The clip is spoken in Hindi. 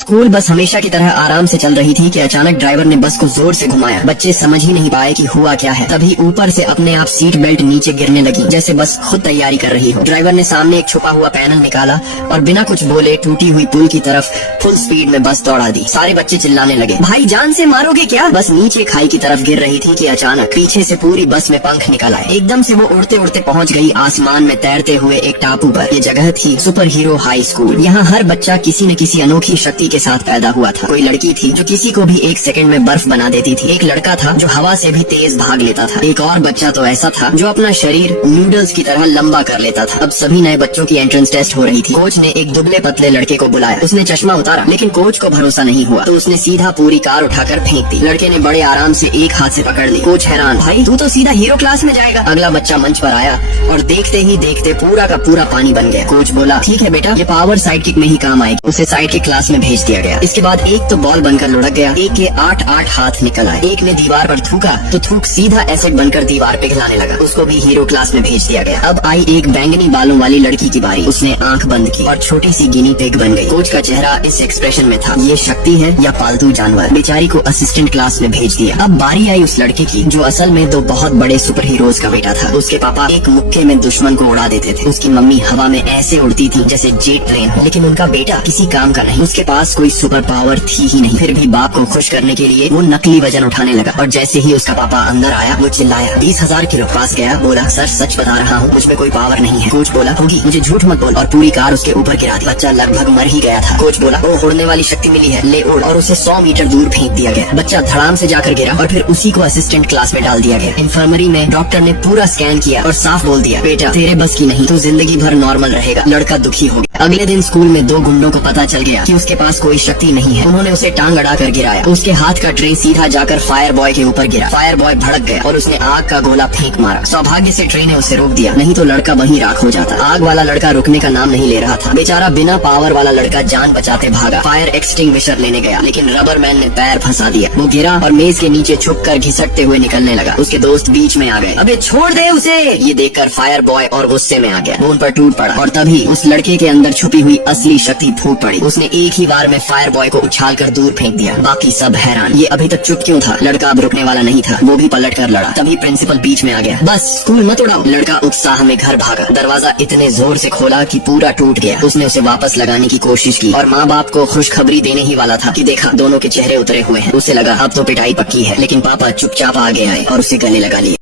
स्कूल बस हमेशा की तरह आराम से चल रही थी कि अचानक ड्राइवर ने बस को जोर से घुमाया। बच्चे समझ ही नहीं पाए कि हुआ क्या है। तभी ऊपर से अपने आप सीट बेल्ट नीचे गिरने लगी, जैसे बस खुद तैयारी कर रही हो। ड्राइवर ने सामने एक छुपा हुआ पैनल निकाला और बिना कुछ बोले टूटी हुई पुल की तरफ फुल स्पीड में बस दौड़ा दी। सारे बच्चे चिल्लाने लगे, भाई जान से मारोगे क्या? बस नीचे खाई की तरफ गिर रही थी कि अचानक पीछे से पूरी बस में पंख निकल आए। एकदम से वो उड़ते उड़ते पहुंच गई आसमान में तैरते हुए एक टापू पर। ये जगह थी सुपर हीरो हाई स्कूल। यहाँ हर बच्चा किसी न किसी अनोखी शक्ति के साथ पैदा हुआ था। कोई लड़की थी जो किसी को भी एक सेकंड में बर्फ बना देती थी। एक लड़का था जो हवा से भी तेज भाग लेता था। एक और बच्चा तो ऐसा था जो अपना शरीर नूडल्स की तरह लंबा कर लेता था। अब सभी नए बच्चों की एंट्रेंस टेस्ट हो रही थी। कोच ने एक दुबले पतले लड़के को बुलाया। उसने चश्मा उतारा, लेकिन कोच को भरोसा नहीं हुआ तो उसने सीधा पूरी कार उठाकर फेंक दी। लड़के ने बड़े आराम से एक हाथ से पकड़ ली। कोच हैरान, भाई तू तो सीधा हीरो क्लास में जाएगा। अगला बच्चा मंच पर आया और देखते ही देखते पूरा का पूरा पानी बन गया। कोच बोला, ठीक है बेटा, ये पावर साइड किक में ही काम आएगी। उसे साइड किक क्लास में भेज दिया गया। इसके बाद एक तो बॉल बनकर लुढ़क गया, एक के 8 हाथ निकल आए। एक ने दीवार पर थूका तो थूक सीधा एसिड बनकर दीवार पिघलाने लगा। उसको भी हीरो क्लास में भेज दिया गया। अब आई एक बैंगनी बालों वाली लड़की की बारी। उसने आंख बंद की और छोटी सी गिनी पिग बन गई। कोच का चेहरा इस एक्सप्रेशन में था, ये शक्ति है या पालतू जानवर। बेचारी को असिस्टेंट क्लास में भेज दिया। अब बारी आई उस लड़के की जो असल में दो बहुत बड़े सुपर हीरोज का बेटा था। उसके पापा एक मुक्के में दुश्मन को उड़ा देते थे। उसकी मम्मी हवा में ऐसे उड़ती थी जैसे जेट ट्रेन हो। लेकिन उनका बेटा किसी काम का नहीं। उसके पास कोई सुपर पावर थी ही नहीं। फिर भी बाप को खुश करने के लिए वो नकली वजन उठाने लगा और जैसे ही उसका पापा अंदर आया वो चिल्लाया, 20,000 किलो। पास गया, बोला, सर सच बता रहा हूँ, मुझ में कोई पावर नहीं है। कोच बोला, होगी, मुझे झूठ मत बोल, और पूरी कार उसके ऊपर गिरा दी। बच्चा लगभग मर ही गया था। कोच बोला, ओ उड़ने वाली शक्ति मिली है, ले उड़, और उसे 100 मीटर दूर फेंक दिया गया। बच्चा धड़ाम से जाकर गिरा और फिर उसी को असिस्टेंट क्लास में डाल दिया गया। इन्फर्मरी में डॉक्टर ने पूरा स्कैन किया और साफ बोल दिया, बेटा तेरे बस की नहीं, तू जिंदगी भर नॉर्मल रहेगा। लड़का दुखी हो गया। अगले दिन स्कूल में दो गुंडों को पता चल गया कि उसके पास कोई शक्ति नहीं है। उन्होंने उसे टांग अड़ा कर गिराया। उसके हाथ का ट्रे सीधा जाकर फायर बॉय के ऊपर गिरा। फायर बॉय भड़क गया और उसने आग का गोला फेंक मारा। सौभाग्य से ट्रे ने उसे रोक दिया, नहीं तो लड़का वहीं राख हो जाता। आग वाला लड़का रुकने का नाम नहीं ले रहा था। बेचारा बिना पावर वाला लड़का जान बचाते भागा। फायर एक्सटिंग्विशर लेने गया, लेकिन रबर मैन ने पैर फंसा दिया। वो गिरा और मेज के नीचे छुप कर घिसटते हुए निकलने लगा। उसके दोस्त बीच में आ गए, अबे छोड़ दे उसे। ये देखकर फायर बॉय और गुस्से में आ गया। वो उन पर टूट पड़ा और तभी उस लड़के के अंदर छुपी हुई असली शक्ति फूट पड़ी। उसने एक ही बार में फायर बॉय को उछाल कर दूर फेंक दिया। बाकी सब हैरान, ये अभी तक चुप क्यों था? लड़का अब रुकने वाला नहीं था। वो भी पलट कर लड़ा। तभी प्रिंसिपल बीच में आ गया, बस स्कूल मत उड़ाओ। लड़का उत्साह में घर भागा। दरवाजा इतने जोर से खोला कि पूरा टूट गया। उसने उसे वापस लगाने की कोशिश की और माँ बाप को खुशखबरी देने ही वाला था कि देखा, दोनों के चेहरे उतरे हुए हैं। उसे लगा अब तो पिटाई पक्की है, लेकिन पापा चुपचाप आगे आए और उसे गले लगा लिया।